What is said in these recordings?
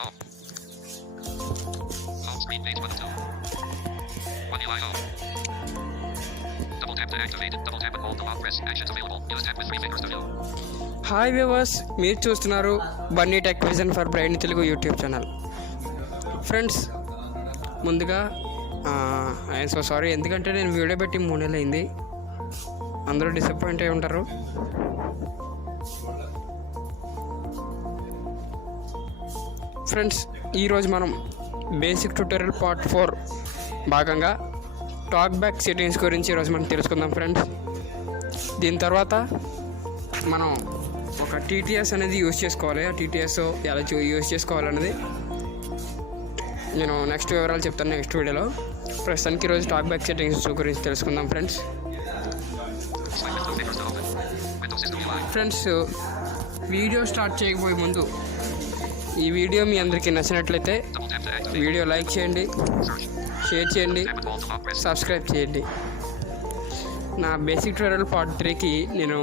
Home. Home screen page 1 of 2. 1 UI home. Double tap to activate. Double tap and hold to lock press. Actions available. Use tap with 3 fingers to view. Hi viewers, మీరు చూస్తున్నారు Bunny tech vision for brain Telugu YouTube channel. Friends, ముందుగా I'm so sorry, ఎందుకంటే నేను వీడియో పెట్టి 3 నెలలు అయింది. అందరూ డిసప్పాయింట్ అయి ఉంటారు. ఫ్రెండ్స్, ఈరోజు మనం బేసిక్ ట్యూటోరియల్ పార్ట్ 4 భాగంగా టాక్ బ్యాక్ సెట్టింగ్స్ గురించి ఈరోజు మనం తెలుసుకుందాం ఫ్రెండ్స్. దీని తర్వాత మనం ఒక టీటీఎస్ అనేది యూజ్ చేసుకోవాలి. ఆ టీటీఎస్ ఎలా యూజ్ చేసుకోవాలనేది నేను నెక్స్ట్ వివరాలు చెప్తాను నెక్స్ట్ వీడియోలో. ప్రస్తుతానికి ఈరోజు టాక్ బ్యాక్ సెట్టింగ్స్ గురించి తెలుసుకుందాం ఫ్రెండ్స్. వీడియో స్టార్ట్ చేయకపోయే ముందు ఈ వీడియో మీ అందరికీ నచ్చినట్లయితే వీడియో లైక్ చేయండి, షేర్ చేయండి, సబ్స్క్రైబ్ చేయండి. నా బేసిక్ ట్యూటోరియల్ పార్ట్ 3కి నేను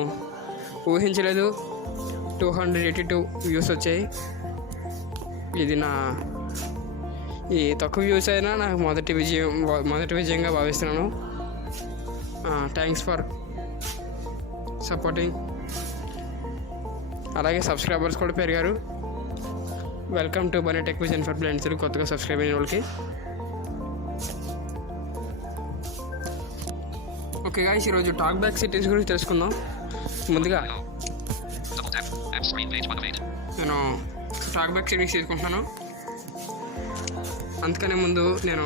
ఊహించలేదు 282 వ్యూస్ వచ్చాయి. ఇది ఈ తక్కువ వ్యూస్ అయినా నాకు మొదటి విజయంగా భావిస్తున్నాను. Thanks for supporting. అలాగే సబ్స్క్రైబర్స్ కూడా పెరిగారు. Welcome to Bunny tech vision for blind Telugu. కొత్తగా సబ్స్క్రైబ్ అయిన వాళ్ళకి ఓకే గాయ్స్, ఈరోజు టాక్ బ్యాక్ సెట్టింగ్స్ గురించి తెలుసుకుందాం. ముందుగా నేను టాక్ బ్యాక్ సెట్టింగ్స్ తీసుకుంటున్నాను. అందుకనే ముందు నేను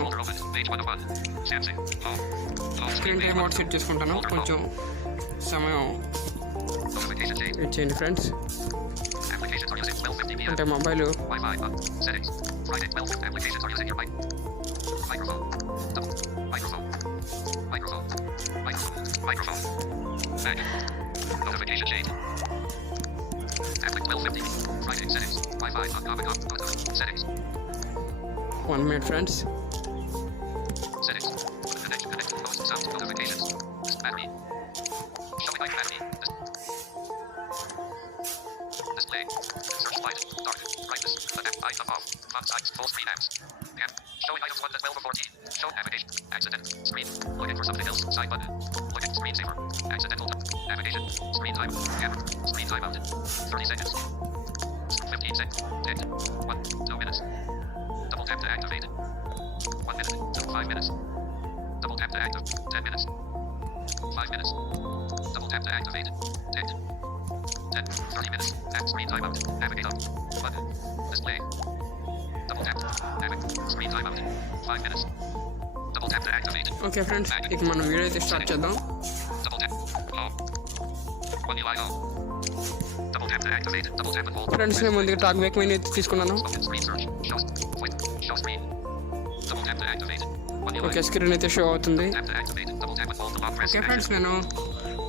స్క్రీన్ టైం అవుట్ సెట్ చేసుకుంటాను. కొంచెం సమయం ఇచ్చేయండి ఫ్రెండ్స్. అంటే mobile One minute friends. Settings. Connect. Host sound notifications. Battery. Showing icon battery. Display. Search light. Dark. Brightness. Item off. Font size. Full screen apps. Tab. Showing items 1 to 12 or 14. Show navigation. Accident. Screen. Looking for something else. Side button. Looking. Screensaver. Accidental. Navigation. Screen time. Camera. Screen time out. 30 seconds. 15 seconds. 10. 1. 2 minutes. Double tap to activate. 1 minute. 5 minutes. Double tap to activate. 10 minutes. 5 minutes. Double tap to activate. 10. 30 minutes. Tap screen timeout. Navigate up. Button. Display. Double tap. Navigate. Screen timeout. 5 minutes. Double tap to activate. Okay friends, ఇక మనం వీడియో అయితే స్టార్ట్ చేద్దాం. Double tap. Home. 1 UI home. Double tap to activate. Double tap and hold. Friends, నేను ముందుగా talk back menu తీసుకున్నాను. Screen search. Show screen. Double tap to activate. Okay, screen అయితే షో అవుతుంది. Tap to activate. Double tap and hold the lock press. Okay friends, నేను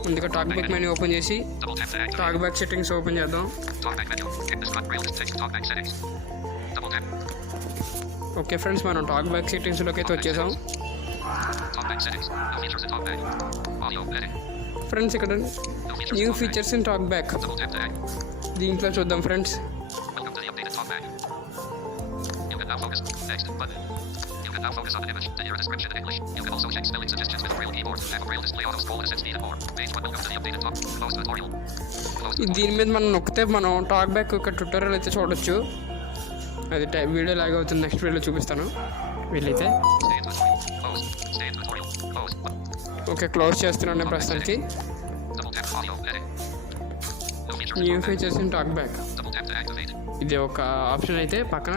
ముందుగా talk back menu open చేసి Double tap to activate. Talk back settings open చేద్దాం. Talk back menu. Hit the front rail list text. Talk back settings. Double tap. Okay friends, మనం talk back సెట్టింగ్స్లోకి అయితే వచ్చేసాం. Talk back settings. No features in talk back. Audio edit. Friends, ఇక్కడ No features new in talk back. Features in talk back Double tap to act. దీంట్లో చూద్దాం friends. Welcome to the updated talk back. You can now focus. Next button. You can now focus on an image to hear a description in English. You can also check spelling suggestions with a braille keyboard. Have a braille display auto scroll assist need and more. Page 1. Welcome to the updated talk. Close tutorial. Close tutorial. దీని మీద మనం నొక్కితే మనం talk back ఒక ట్యూటోరియల్ అయితే చూడొచ్చు. అది వీడియో లాగా అవుతుంది. నెక్స్ట్ వీడియోలో చూపిస్తాను. వీళ్ళైతే Stay in tutorial. Close. Stay in tutorial. Close. Okay, close చేస్తున్నాను ప్రస్తుతానికి. Double tap audio edit. No features in new talk back. Features in talk back Double tap to activate. ఇది ఒక ఆప్షన్ అయితే పక్కన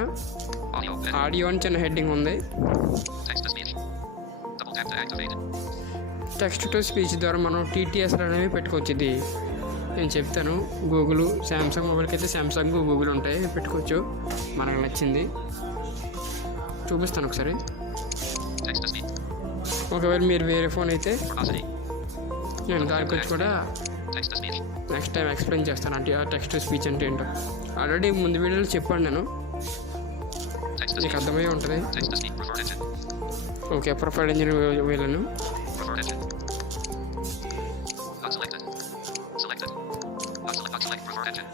Audio edit. ఆడియో అని చిన్న హెడ్డింగ్ ఉంది. Text to speech. Double tap to activate. Text to speech ద్వారా మనం టీటీఎస్లు అనేవి పెట్టుకోవచ్చు. ఇది నేను చెప్తాను. గూగుల్, శాంసంగ్ మొబైల్కి అయితే శాంసంగ్, గూగుల్ ఉంటాయి, పెట్టుకోవచ్చు. మనకు నచ్చింది చూపిస్తాను ఒకసారి. Text to speech. ఒకవేళ మీరు వేరే ఫోన్ అయితే Velocity. నేను దాని గురించి కూడా Text to speech. Next time explain చేస్తాను. అంటే ఆ టెక్స్ట్ టు స్పీచ్ అంటే ఏంటో ఆల్రెడీ ముందు వీడియోలో చెప్పాను నేను. Text to మీకు speech. అర్థమయ్యే ఉంటుంది. Text to speech. Preferred engine. Okay, profile engine వీళ్ళను Preferred engine. Unselected. Selected. Unselect. Unselect. Preferred engine.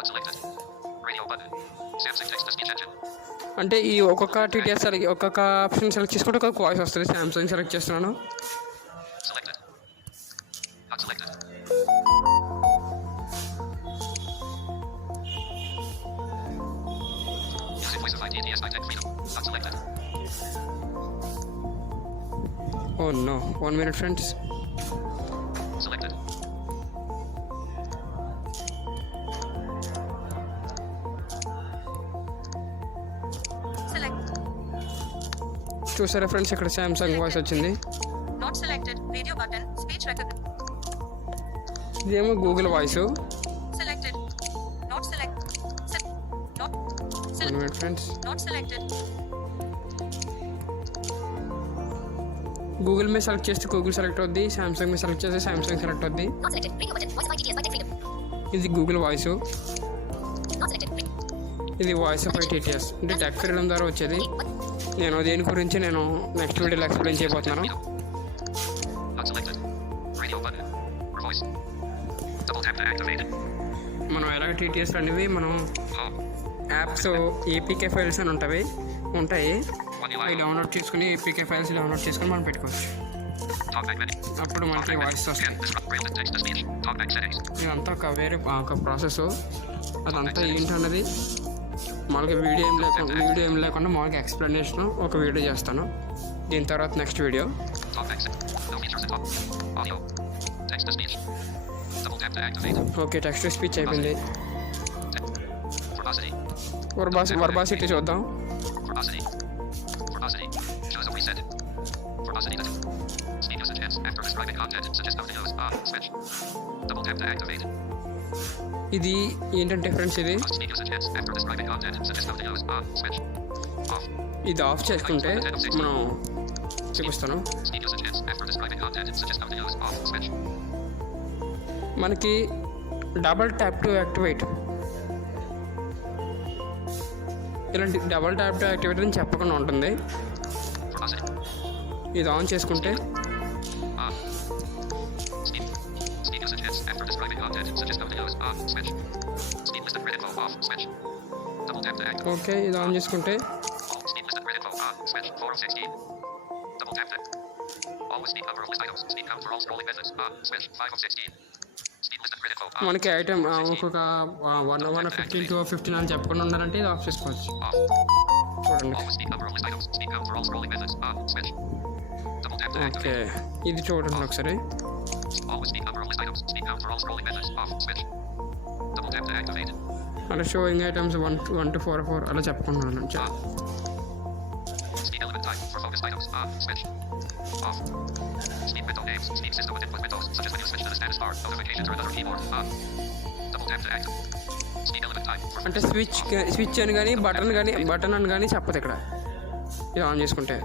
Unselected. Radio button. Samsung text-to-speech engine. అంటే ఈ ఒక్కొక్క టీటీఎస్ సెలెక్ట్ ఒక్కొక్క ఆప్షన్ సెలెక్ట్ చేసుకుంటే ఒక్కొక్క వాయిస్ వస్తుంది. సామ్సంగ్ సెలెక్ట్ చేస్తున్నాను. Selected. Unselected. Music voice of TTS Tech Freedom. Unselected. Oh no, 1 minute friends. Selected. Select. చూసారా friends, ఇక్కడ సామ్సంగ్ వాయిస్ వచ్చింది. Not selected. Radio button. Speech recognition. ఇదేమో Google voice. Selected. Not select. Not. 1 minute friends. Not selected. Google మీద select చేస్తే Google select అవుద్ది. Samsung మీద select చేస్తే Samsung select అవుద్ది. Not selected. Radio button. Voice of TTS Tech Freedom. ఇది Google voice. Not selected. ఇది voice of TTS అంటే tech freedom ద్వారా వచ్చేది. నేను దీని గురించి నెక్స్ట్ వీడియోలో ఎక్స్ప్లెయిన్ చేయబోతున్నాను. Unselected. Radio button. Voice. Double tap to activate. మనం ఎలాగ టీటీఎస్ అనేవి మనం Home. యాప్స్ ఏపీకే ఫైల్స్ అని ఉంటాయి. One అవి UI. డౌన్లోడ్ చేసుకుని ఏపీకే ఫైల్స్ డౌన్లోడ్ చేసుకుని మనం పెట్టుకోవచ్చు. Talkback menu. అప్పుడు మనకి వాయిస్ వస్తుంది. Pen. Disrupt braille and text-to-speech. Talkback settings. ఇదంతా ఒక ప్రాసెస్. అదంతా ఏంటన్నది మామూలుగా వీడియో ఏం లేకుండా మామూలుగా ఎక్స్ప్లెనేషన్ ఒక వీడియో చేస్తాను. దీని తర్వాత next video. Talkback set. No features at all. Audio. Text-to-speech. Double tap to activate. Okay, text to speech అయిపోయింది. Verbosity. వర్బాసిటీ చూద్దాం. Verbosity. Verbosity. Choose a preset. Verbosity menu. Speed usage hits after describing content. Suggest how to use. Switch. Double tap to activate. ఇది ఏంటంటే ఫ్రెండ్స్, ఇది Speed usage hits after describing content. Suggest how to use. Switch. Off. ఇది ఆఫ్ చేసుకుంటే మనం చూపిస్తాను. Speed usage hits after describing content. Suggest how to use. Off. Switch. మనకి double tap to activate, ఇలాంటి double tap to activate అని చెప్పకుండా ఉంటుంది. Verbosity. ఇది ఆన్ చేసుకుంటే On. Speed. Speed usage hits after describing content. Suggest how to use. Switch. Speed listed grid info. Off. Switch. Double tap to activate. Okay, ఇది on చేసుకుంటే Speed listed grid info. Switch. 4 of 16. Double tap to. Always speed number of list items. Speed count for all scrolling methods. Switch. 5 of 16. Speed listed grid info. మనకి ఐటమ్ ఒక్కొక్క 1 15 to 15 అని చెప్పకుండా ఉన్నారంటే ఇది ఆఫ్ చేసుకోవచ్చు. Off. చూడండి. Always speed number of list items. Speed count for all scrolling methods. Switch. Double tap to okay, activate. ఇది చూడండి ఒకసారి. Always speed number of list items. Speed count for all scrolling methods. Off. Switch. Double tap to activate. అలా sowing items 1 to 4 అలా చెప్పకుండా ఉన్నాను. Speed element type for focused items. Switch. Off. Speed window names. Speed system with input windows, such as when you switch to the status bar, notifications, or another keyboard. Double tap to active. Speed element type for అంటే స్విచ్ అని కానీ బటన్ అని కానీ చెప్పదు ఇక్కడ. ఇది on చేసుకుంటే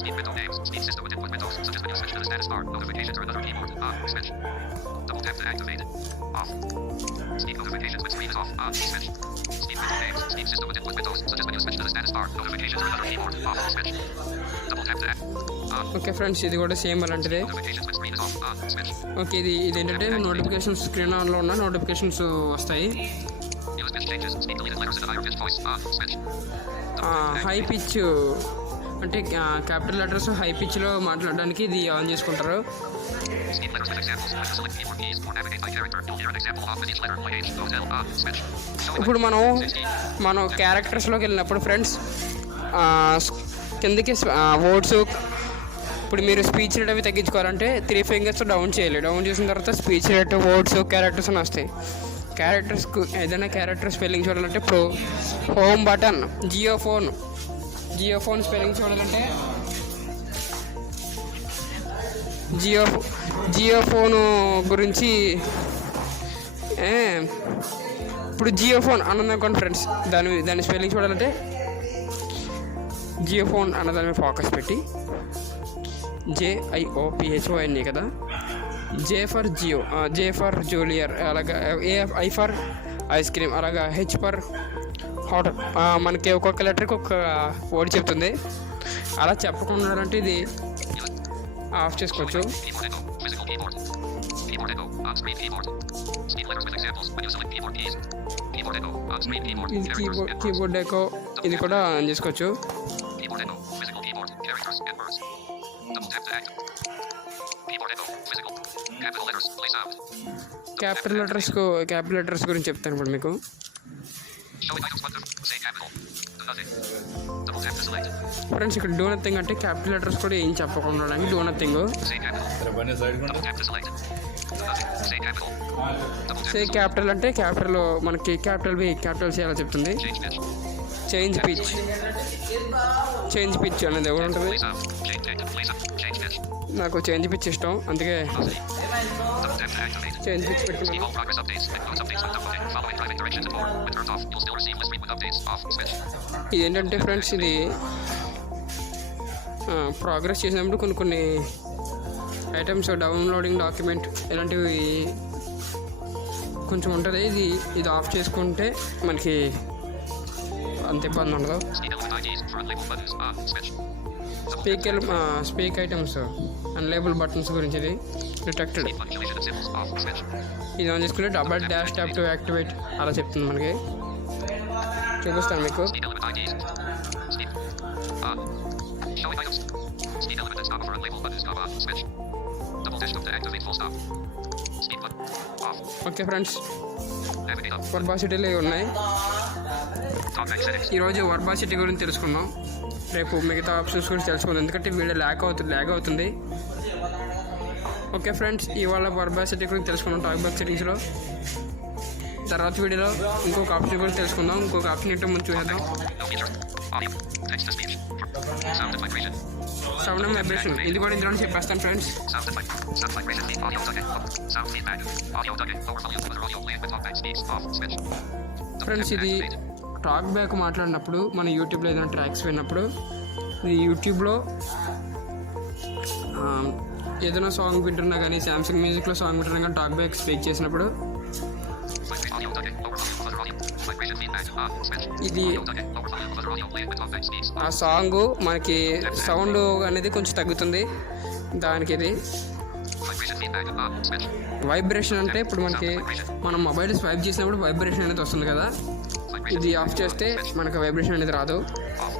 speed window names. Speed system with input windows, such as when you switch to the status bar, notifications, or another keyboard. Switch. Double tap to activate. Off. Speed notifications with screen is off. Switch. Speed window names. Speed system with input windows, such as when you switch to the status bar, notifications, or another keyboard. Switch. Double tap to act. Okay friends, ఇది కూడా సేమ్ అలాంటిదే. Notifications with screen is off. Switch. Okay, ఇది ఏంటంటే notifications screen ఆన్లో ఉన్న నోటిఫికేషన్స్ వస్తాయి. Use pitch changes. Speed deleted letters in a higher pitched voice. Switch. High pitch అంటే capital letters high పిచ్లో మాట్లాడడానికి ఇది ఆన్ చేసుకుంటారు. Speed letters with examples. When you select keyboard keys or navigate by character, you'll hear an example of each letter. YH goes L. Switch. ఇప్పుడు మనం క్యారెక్టర్స్లోకి వెళ్ళినప్పుడు ఫ్రెండ్స్ కిందకి వర్డ్స్, ఇప్పుడు మీరు స్పీచ్ రేట్ అవి తగ్గించుకోవాలంటే 3 ఫింగర్స్ డౌన్ చేయాలి. డౌన్ చేసిన తర్వాత స్పీచ్ రేట్, వర్డ్స్, క్యారెక్టర్స్ అని వస్తాయి. క్యారెక్టర్స్కు ఏదైనా క్యారెక్టర్ స్పెల్లింగ్ చూడాలంటే ఇప్పుడు home button, Jio phone spelling చూడాలంటే జియో ఫోను గురించి ఇప్పుడు జియో ఫోన్ అన్నదనుకోండి ఫ్రెండ్స్, దాని స్పెల్లింగ్ చూడాలంటే జియో ఫోన్ అన్నదాని మీద ఫోకస్ పెట్టి JIOPHON కదా, J for Jio, J for Juliet, అలాగా ఐ ఫర్ ఐస్ క్రీమ్, అలాగా హెచ్ ఫర్ హాట్. మనకి ఒక్కొక్క లెటర్కి ఒక్క వర్డ్ చెప్తుంది. అలా చెప్పకుండా అంటే ఇది ఆఫ్ చేసుకోవచ్చు. Keyboard echo. Physical keyboard. Keyboard echo. On-screen keyboard. Speed letters with examples. When you select keyboard keys. Keyboard echo. On screen keyboard. ఇది Characters and words. Keyboard echo ఇది కూడా ఆన్ చేసుకోవచ్చు. Keyboard echo. Physical keyboard. Characters and words. Double tap to act. Keyboard echo. Physical. Capital letters. Play sound. Capital letters గురించి చెప్తాను ఇప్పుడు మీకు. Showing items button. Say capital. Do nothing. Double tap to select. Friends ఇక్కడ do nothing అంటే capital letters కూడా ఏం చెప్పకుండా ఉండడానికి do nothing. Say capital. Double tap to select. Do nothing. Say capital. Double tap say to select. Capital అంటే క్యాపిటల్ మనకి capital B capital చేయాలో చెప్తుంది. Change pitch. చేంజ్ పిచ్ అనేది ఎవరు ఉంటుంది. Play sound. Change text. Play sound. Change pitch. నాకు change pitch ఇష్టం అందుకే Velocity. Double tap to activate. Change pitch పెట్టుకున్నాను. Speed all progress updates. Includes updates with update. Following driving directions and more. When turned off, you'll still receive list read with updates. Off. Switch. ఇది ఏంటంటే ఫ్రెండ్స్ ఇది ప్రోగ్రెస్ చేసినప్పుడు కొన్ని items downloading document ఇలాంటివి కొంచెం ఉంటుంది. ఇది ఆఫ్ చేసుకుంటే మనకి అంత ఇబ్బంది ఉండదు. Speed element IDs for unlabeled buttons. On. Switch. Speak items unlabelled buttons గురించి ఇది detected. Speed punctuation and symbols. Off. Switch. ఇది ఆన్ చేసుకుంటే double dash tap to activate అలా చెప్తుంది మనకి. చూపిస్తాను మీకు. Speed element IDs. Speed. On. Showing items. Speed element and stop for unlabeled buttons. On. Switch. Double dash to activate full stop. Speed button. Off. Okay friends, Navigate up. వర్బాసిటీలు ఇవి ఉన్నాయి. Talkback settings. ఈరోజు వర్బాసిటీ గురించి తెలుసుకుందాం. రేపు మిగతా ఆప్షన్స్ గురించి తెలుసుకుందాం ఎందుకంటే వీడియో ల్యాగ్ అవుతుంది. ఓకే ఫ్రెండ్స్, ఇవాళ వర్బాసిటీ గురించి తెలుసుకుందాం టాక్బ్యాక్ సెట్టింగ్స్లో. తర్వాత వీడియోలో ఇంకొక ఆప్షన్ గురించి తెలుసుకుందాం. ఇంకొక ఆప్షన్ ఏంటో ముందు చూసేద్దాం. No feature. Audio. Text to speech. Sound and vibration. Sound and vibration ఇది కూడా ఇందులో చెప్పేస్తాను friends. Sound vibration. Feed. Audio ducking. Sound feedback. Audio ducking. Lower volume. Other audio playing with talkback speeds. Off. Switch. Friends ఇది talk back మాట్లాడినప్పుడు మన యూట్యూబ్లో ఏదైనా ట్రాక్స్ విన్నప్పుడు ఇది యూట్యూబ్లో ఏదైనా సాంగ్ వింటున్నా కానీ శాంసంగ్ మ్యూజిక్లో సాంగ్ వింటున్నా కానీ టాక్ బ్యాక్ స్పీక్ చేసినప్పుడు Audio ducking. Lower volume. Other audio. Vibration feedback. On. Switch. ఇది Audio ducking. Lower volume. Other audio playing with talkback speeds. ఆ సాంగ్ మనకి సౌండ్ అనేది కొంచెం తగ్గుతుంది. దానికి ఇది Vibration feedback. On. Switch. Vibration అంటే ఇప్పుడు మనకి మనం మొబైల్ స్వైప్ చేసినప్పుడు వైబ్రేషన్ అనేది వస్తుంది కదా, ఇది ఆఫ్ చేస్తే మనకు వైబ్రేషన్ అనేది రాదు. Off.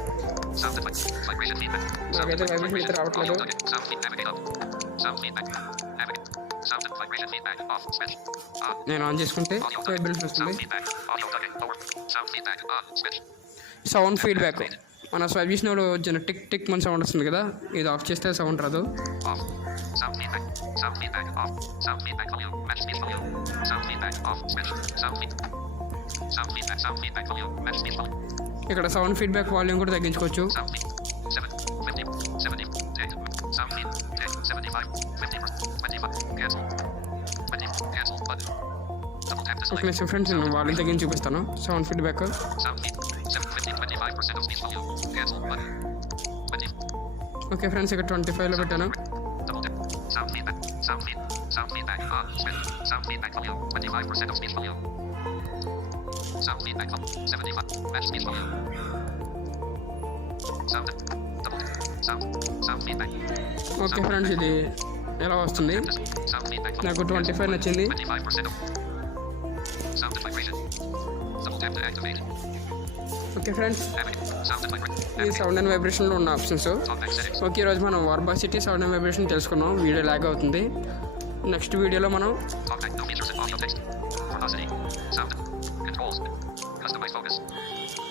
Sound and vibration feedback. నాకైతే వైబ్రేషన్ అయితే రావట్లేదు. Audio ducking. Sound feed. Navigate up. Sound feedback. Navigate. Sound and vibration feedback. Off. Switch. On. నేను ఆన్ చేసుకుంటే Audio ducking. వైబ్రేషన్ Sound వస్తుంది. feedback. Audio ducking. Lower. Sound feedback. On. Switch. Sound feedback మన స్వైప్ చేసినప్పుడు చిన్న tick tick మన సౌండ్ వస్తుంది కదా, ఇది ఆఫ్ చేస్తే సౌండ్ రాదు. Off. Sound feedback. Sound feedback. Off. Sound feedback. Volume. Match speed. Volume. Sound feedback. Off. Switch. Sound feed. Sound feedback. Sound feedback. Volume. Match speed. Volume. ఇక్కడ సౌండ్ ఫీడ్బ్యాక్ వాల్యూమ్ కూడా తగ్గించుకోవచ్చు. Sound feed. 7, 50, 70, 10. Sound feed. 10, 75, 50, 25. Cancel. 20. Cancel. Button. Double tap to ఒక select. నిమిషం ఫ్రెండ్స్, నేను వాల్యూమ్ తగ్గించి చూపిస్తాను. Sound feedback Sound feed. 7, 50, 25% of speech volume. Cancel. Button. 20. Okay friends, ఇక్కడ 25లో పెట్టాను. Double tap. Sound feedback. Sound feed. Sound feedback. On. Switch. Sound feedback volume. 25% of speech volume. Sound feedback volume. 75. Match speech volume. Sound. Double tap. Sound feedback. Okay friends, ఇది ఎలా వస్తుంది. Sound feedback. నాకు 25 నచ్చింది. 25% of sound and vibration. Double tap to activate. Okay friends, Navigate. Sound and vibration. ఇది sound and వైబ్రేషన్లో ఉన్న options. Talkback settings. Okay, ఈరోజు మనం వర్బాసిటీ సౌండ్ అండ్ వైబ్రేషన్ తెలుసుకున్నాం. వీడియో ల్యాగ్ అవుతుంది. నెక్స్ట్ వీడియోలో మనం Talkback. No features in audio text. Velocity. Sound. Controls. Customize focus.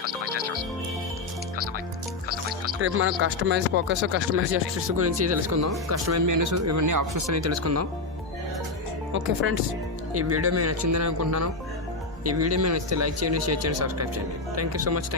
Customize gestures. Customize. రేపు మనం కస్టమైజ్ ఫోకస్, కస్టమైజ్ జస్టిస్ గురించి తెలుసుకుందాం. కస్టమైజ్ మెనూస్ ఇవన్నీ ఆప్షన్స్ అని తెలుసుకుందాం. ఓకే ఫ్రెండ్స్, ఈ వీడియో మీకు నచ్చిందని అనుకుంటున్నాను. ఈ వీడియో మీకు నచ్చితే లైక్ చేయండి, షేర్ చేయండి, సబ్స్క్రైబ్ చేయండి. Thank you so much.